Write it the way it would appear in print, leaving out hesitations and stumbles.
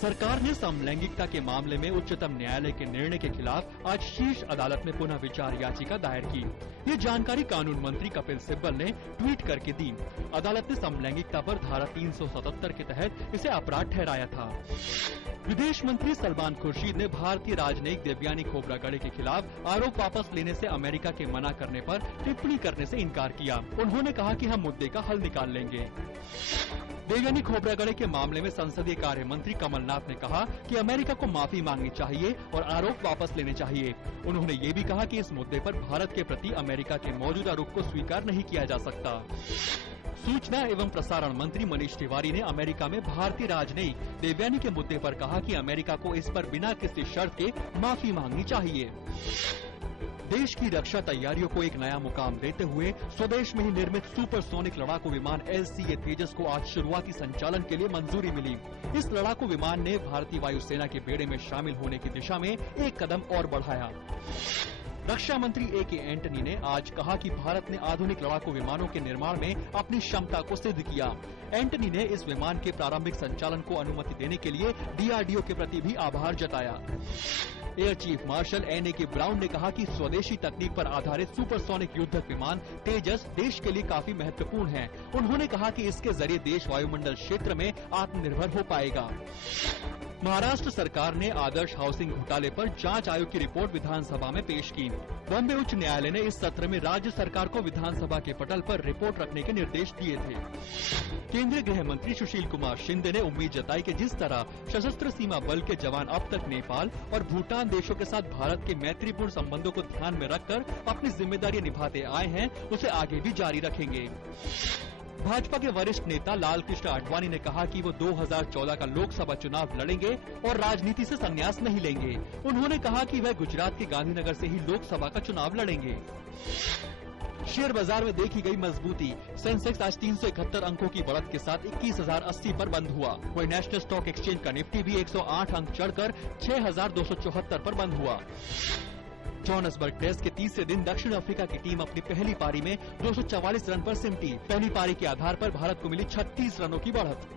सरकार ने समलैंगिकता के मामले में उच्चतम न्यायालय के निर्णय के खिलाफ आज शीर्ष अदालत में पुनः विचार याचिका दायर की। ये जानकारी कानून मंत्री कपिल सिब्बल ने ट्वीट करके दी। अदालत ने समलैंगिकता पर धारा 377 के तहत इसे अपराध ठहराया था। विदेश मंत्री सलमान खुर्शीद ने भारतीय राजनयिक देवयानी खोबरागड़े के खिलाफ आरोप वापस लेने से अमेरिका के मना करने पर टिप्पणी करने से इनकार किया। उन्होंने कहा कि हम मुद्दे का हल निकाल लेंगे। देवयानी खोबरागड़े के मामले में संसदीय कार्य मंत्री कमलनाथ ने कहा कि अमेरिका को माफी मांगनी चाहिए और आरोप वापस लेने चाहिए। उन्होंने ये भी कहा कि इस मुद्दे पर भारत के प्रति अमेरिका के मौजूदा रुख को स्वीकार नहीं किया जा सकता। सूचना एवं प्रसारण मंत्री मनीष तिवारी ने अमेरिका में भारतीय राजनयिक देवयानी के मुद्दे पर कहा कि अमेरिका को इस पर बिना किसी शर्त के माफी मांगनी चाहिए। देश की रक्षा तैयारियों को एक नया मुकाम देते हुए स्वदेश में ही निर्मित सुपरसोनिक लड़ाकू विमान LCA तेजस को आज शुरुआती संचालन के लिए मंजूरी मिली। इस लड़ाकू विमान ने भारतीय वायुसेना के बेड़े में शामिल होने की दिशा में एक कदम और बढ़ाया। रक्षा मंत्री AK एंटनी ने आज कहा कि भारत ने आधुनिक लड़ाकू विमानों के निर्माण में अपनी क्षमता को सिद्ध किया। एंटनी ने इस विमान के प्रारंभिक संचालन को अनुमति देने के लिए DRDO के प्रति भी आभार जताया। Air chief marshal NAK brown ने कहा कि स्वदेशी तकनीक पर आधारित सुपरसोनिक युद्धक विमान तेजस देश के लिए काफी महत्वपूर्ण है। उन्होंने कहा कि इसके जरिए देश वायुमंडल क्षेत्र में आत्मनिर्भर हो पाएगा। महाराष्ट्र सरकार ने आदर्श हाउसिंग घोटाले पर जांच आयोग की रिपोर्ट विधानसभा में पेश की। बॉम्बे उच्च न्यायालय ने इस सत्र में राज्य सरकार को विधानसभा के पटल पर रिपोर्ट रखने के निर्देश दिए थे। केंद्रीय गृह मंत्री सुशील कुमार शिंदे ने उम्मीद जताई कि जिस तरह सशस्त्र सीमा बल के जवान अब तक नेपाल और भूटान देशों के साथ भारत के मैत्रीपूर्ण संबंधों को ध्यान में रखकर अपनी जिम्मेदारी निभाते आए हैं, उसे आगे भी जारी रखेंगे। भाजपा के वरिष्ठ नेता लाल कृष्ण आडवाणी ने कहा कि वो 2014 का लोकसभा चुनाव लड़ेंगे और राजनीति से संन्यास नहीं लेंगे। उन्होंने कहा कि वह गुजरात के गांधीनगर से ही लोकसभा का चुनाव लड़ेंगे। शेयर बाजार में देखी गई मजबूती। सेंसेक्स आज 371 अंकों की बढ़त के साथ 21,080 पर बंद हुआ। वहीं नेशनल स्टॉक एक्सचेंज का निफ्टी भी 108 अंक चढ़कर 6,274 पर बंद हुआ। जोहान्सबर्ग टेस्ट के तीसरे दिन दक्षिण अफ्रीका की टीम अपनी पहली पारी में 244 रन पर सिमटी। पहली पारी के आधार पर भारत को मिली 36 रनों की बढ़त।